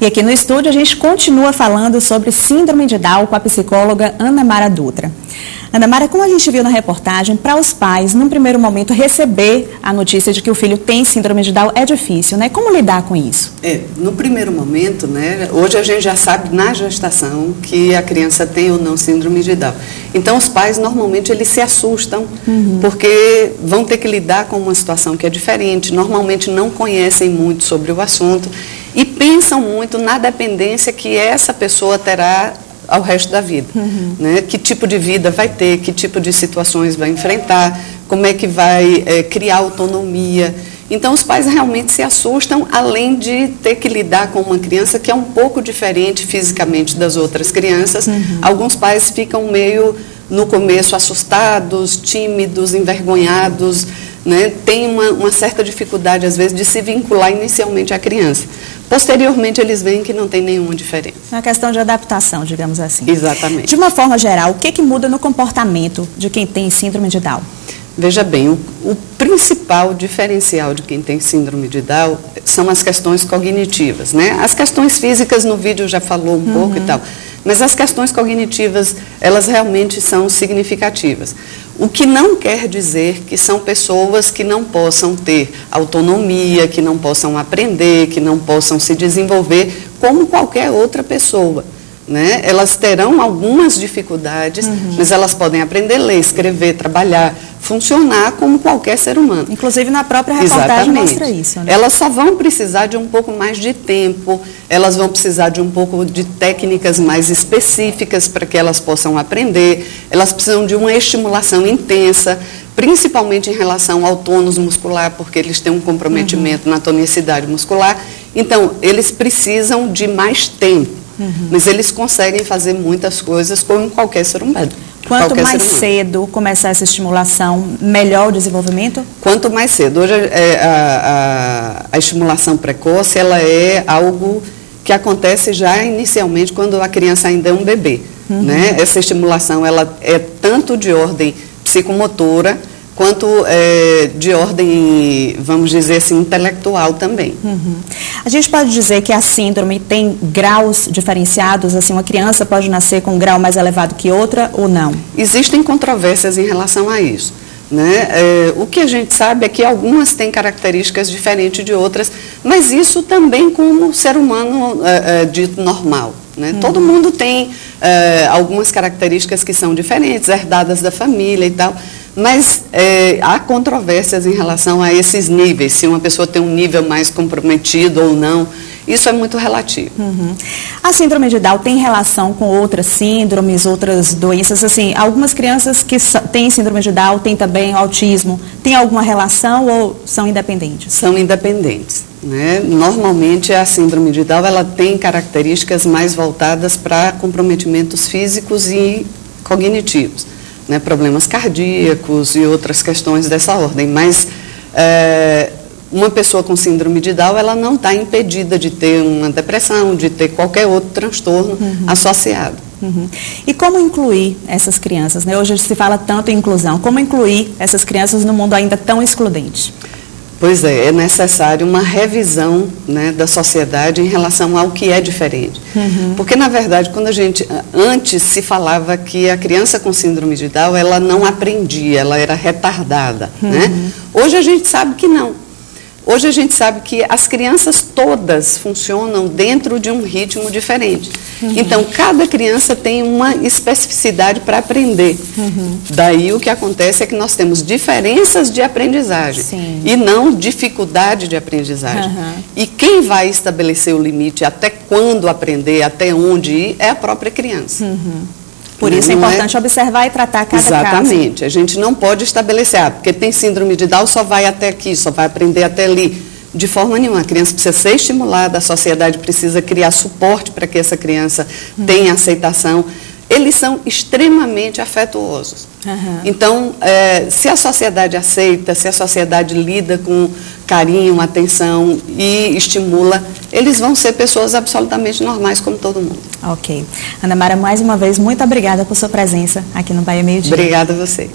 E aqui no estúdio a gente continua falando sobre síndrome de Down com a psicóloga Ana Mara Dutra. Ana Mara, como a gente viu na reportagem, para os pais, num primeiro momento, receber a notícia de que o filho tem síndrome de Down é difícil, né? Como lidar com isso? No primeiro momento, né? Hoje a gente já sabe na gestação que a criança tem ou não síndrome de Down. Então os pais normalmente eles se assustam porque vão ter que lidar com uma situação que é diferente, normalmente não conhecem muito sobre o assunto e pensam muito na dependência que essa pessoa terá ao resto da vida, né? Que tipo de vida vai ter, que tipo de situações vai enfrentar, como é que vai criar autonomia. Então os pais realmente se assustam, além de ter que lidar com uma criança que é um pouco diferente fisicamente das outras crianças. Alguns pais ficam meio, no começo, assustados, tímidos, envergonhados, né? Tem uma certa dificuldade, às vezes, de se vincular inicialmente à criança. Posteriormente, eles veem que não tem nenhuma diferença. É uma questão de adaptação, digamos assim. Exatamente. De uma forma geral, o que muda no comportamento de quem tem síndrome de Down? Veja bem, o principal diferencial de quem tem síndrome de Down são as questões cognitivas, né? As questões físicas, no vídeo já falou um pouco e tal, mas as questões cognitivas, elas realmente são significativas. O que não quer dizer que são pessoas que não possam ter autonomia, que não possam aprender, que não possam se desenvolver como qualquer outra pessoa, né? Elas terão algumas dificuldades, mas elas podem aprender a ler, escrever, trabalhar, funcionar como qualquer ser humano. Inclusive na própria reportagem mostra isso, né? Elas só vão precisar de um pouco mais de tempo, elas vão precisar de um pouco de técnicas mais específicas para que elas possam aprender, elas precisam de uma estimulação intensa, principalmente em relação ao tônus muscular, porque eles têm um comprometimento na tonicidade muscular. Então, eles precisam de mais tempo, mas eles conseguem fazer muitas coisas como qualquer ser humano. Quanto mais cedo começar essa estimulação, melhor o desenvolvimento? Quanto mais cedo. Hoje, a estimulação precoce, ela é algo que acontece já inicialmente quando a criança ainda é um bebê, né? Essa estimulação, ela é tanto de ordem psicomotora, quanto de ordem, vamos dizer assim, intelectual também. A gente pode dizer que a síndrome tem graus diferenciados, assim, uma criança pode nascer com um grau mais elevado que outra ou não? Existem controvérsias em relação a isso, né? O que a gente sabe é que algumas têm características diferentes de outras, mas isso também como ser humano dito normal, né? Todo mundo tem algumas características que são diferentes, herdadas da família e tal. Mas há controvérsias em relação a esses níveis, se uma pessoa tem um nível mais comprometido ou não, isso é muito relativo. A síndrome de Down tem relação com outras síndromes, outras doenças, assim, algumas crianças que têm síndrome de Down têm também autismo, tem alguma relação ou são independentes? São independentes, né? Normalmente a síndrome de Down, ela tem características mais voltadas para comprometimentos físicos e cognitivos, né, problemas cardíacos e outras questões dessa ordem, mas uma pessoa com síndrome de Down, ela não está impedida de ter uma depressão, de ter qualquer outro transtorno associado. E como incluir essas crianças, né? Hoje se fala tanto em inclusão, como incluir essas crianças no mundo ainda tão excludente? Pois é necessário uma revisão, né, da sociedade em relação ao que é diferente. Porque, na verdade, quando antes se falava que a criança com síndrome de Down, ela não aprendia, ela era retardada, né? Hoje a gente sabe que não. Hoje a gente sabe que as crianças todas funcionam dentro de um ritmo diferente. Então, cada criança tem uma especificidade para aprender. Daí o que acontece é que nós temos diferenças de aprendizagem e não dificuldade de aprendizagem. E quem vai estabelecer o limite até quando aprender, até onde ir, é a própria criança. Por isso é importante observar e tratar cada caso. Exatamente. A gente não pode estabelecer, porque tem síndrome de Down, só vai até aqui, só vai aprender até ali. De forma nenhuma. A criança precisa ser estimulada, a sociedade precisa criar suporte para que essa criança tenha aceitação. Eles são extremamente afetuosos. Então, se a sociedade aceita, se a sociedade lida com carinho, atenção e estimula, eles vão ser pessoas absolutamente normais como todo mundo. Ok. Ana Mara, mais uma vez, muito obrigada por sua presença aqui no Bahia Meio Dia. Obrigada a vocês.